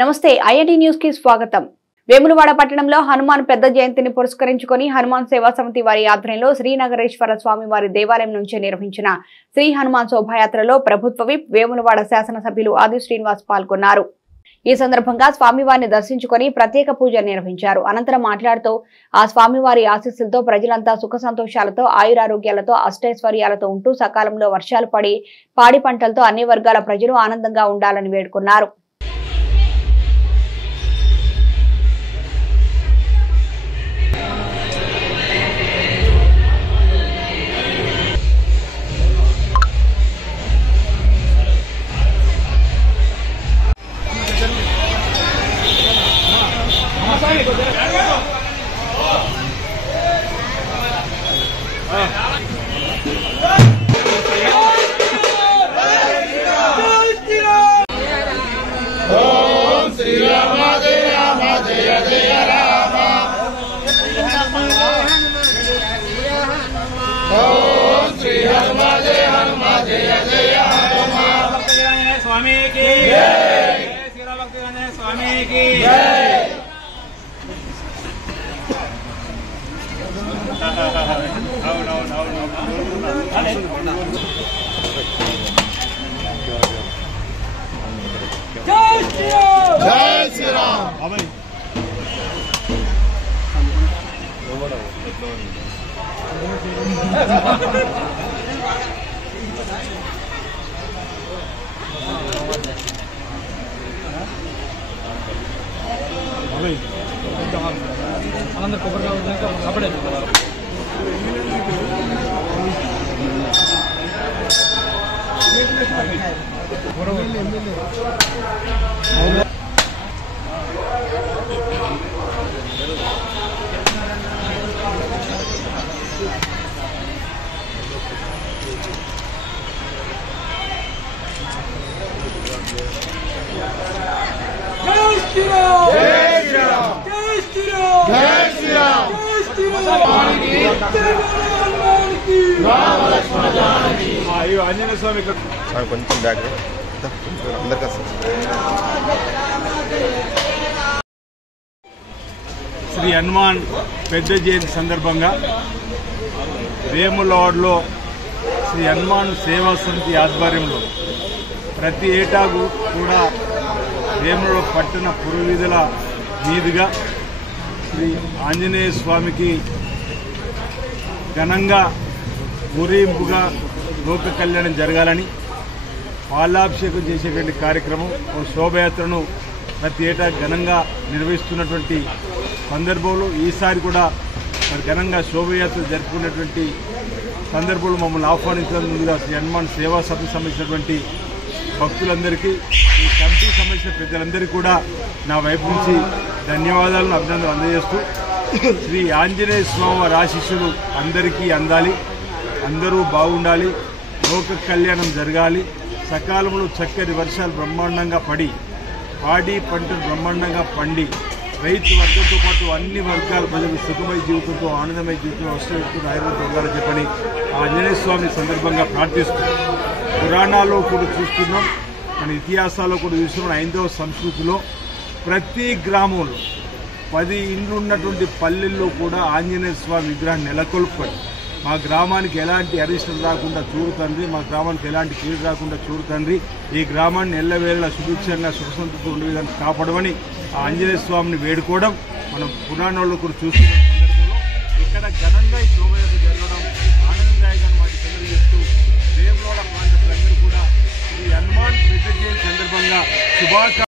నమస్తే IIT news కి స్వాగతం। వేములవాడ పట్టణంలో హనుమాన్ పెద్ద జయంతిని పురస్కరించుకొని హనుమాన్ సేవా సమితి వారి ఆధ్వర్యంలో శ్రీనగరేశ్వర స్వామి వారి దేవాలయం నుంచి నిర్వహించిన శ్రీ హనుమాన్ శోభాయాత్రలో ప్రభుత్వ విప్ వేములవాడ శాసనసభ్యులు ఆది శ్రీనివాస్ పాల్గొన్నారు। ఈ సందర్భంగా స్వామివారిని దర్శించుకొని ప్రత్యేక పూజ నిర్వహించారు। అనంతరం మాట్లాడుతూ ఆ స్వామివారి ఆశీస్సులతో ప్రజలంతా సుఖ సంతోషాలతో ఆయురారోగ్యాలతో అష్టైశ్వర్యాలతో ఉంటూ సకాలంలో వర్షాలు పడి పాడి పంటలతో అన్ని వర్గాల ప్రజలు ఆనందంగా ఉండాలని వేడుకున్నారు। स्वामी की जय, श्री भक्ति स्वामी की जय। जय श्री राम। అందరు కొబ్బరిగా కబడే ఆంజనేయ స్వామి కొంచెం బ్యాక్ శ్రీ హనుమాన్ పెద్ద జయంతి సందర్భంగా వేములవాడలో శ్రీ హనుమాన్ సేవా సమితి ఆధ్వర్యంలో ప్రతి ఏటా కూడా వేములవాడ పట్టణ పురవీధుల మీదుగా శ్రీ ఆంజనేయ స్వామికి ఘనంగా ఊరేగింపుగా లోక కళ్యాణం జరగాలని పాలాభిషేకం చేసేటువంటి కార్యక్రమం ఓ శోభయాత్రను ప్రతి ఏటా ఘనంగా నిర్వహిస్తున్నటువంటి సందర్భంలో ఈసారి కూడా మరి ఘనంగా శోభయాత్ర జరుపుకున్నటువంటి సందర్భంలో మమ్మల్ని ఆహ్వానించినందుకు శ్రీ హనుమాన్ సేవా సభకు సంబంధించినటువంటి భక్తులందరికీ ఈ కమిటీ సంబంధించిన పెద్దలందరికీ కూడా నా వైపు నుంచి ధన్యవాదాలను అభినందనలు అందజేస్తూ శ్రీ ఆంజనేయ స్వామి వారి ఆశీస్సులు అందరికీ అందాలి, అందరూ బాగుండాలి, లోక కళ్యాణం జరగాలి, సకాలంలో చక్కటి వర్షాలు బ్రహ్మాండంగా పడి పాడి పంటలు బ్రహ్మాండంగా పండి రైతు వర్గంతో పాటు అన్ని వర్గాల ప్రజలు సుఖమయ జీవితంతో ఆనందమయ జీవితంలో వస్తూ ఆయుర్వేద ఉండాలని చెప్పని ఆంజనేయ స్వామి సందర్భంగా ప్రార్థిస్తూ పురాణాల్లో కూడా చూస్తున్నాం, మన ఇతిహాసాల్లో కూడా చూస్తున్నాం। హైందవ సంస్కృతిలో ప్రతి గ్రామంలో 10 ఇండ్లు ఉన్నటువంటి పల్లెల్లో కూడా ఆంజనేయ స్వామి విగ్రహాన్ని నెలకొల్పుకొని మా గ్రామానికి ఎలాంటి అరిష్టం రాకుండా చూడు తండ్రి, మా గ్రామానికి ఎలాంటి కీడు రాకుండా చూడు తండ్రి, ఈ గ్రామాన్ని ఎల్లవేళలా సుభిక్షంగా సుఖసంతతో ఉండే విధాన్ని కాపాడమని ఆ ఆంజనేయ స్వామిని వేడుకోవడం మనం పురాణాల్లో కూడా చూస్తున్న సందర్భంలో ఇక్కడ ఘనంగా ఈ శోభయాత్ర జరగడం ఆనందదాయకాన్ని వాటి తెలియజేస్తూ వేములవాడ ప్రాంత ప్రజలు కూడా ఈ హనుమాన్ పెద్ద జయంతి సందర్భంగా శుభాకాంక్షలు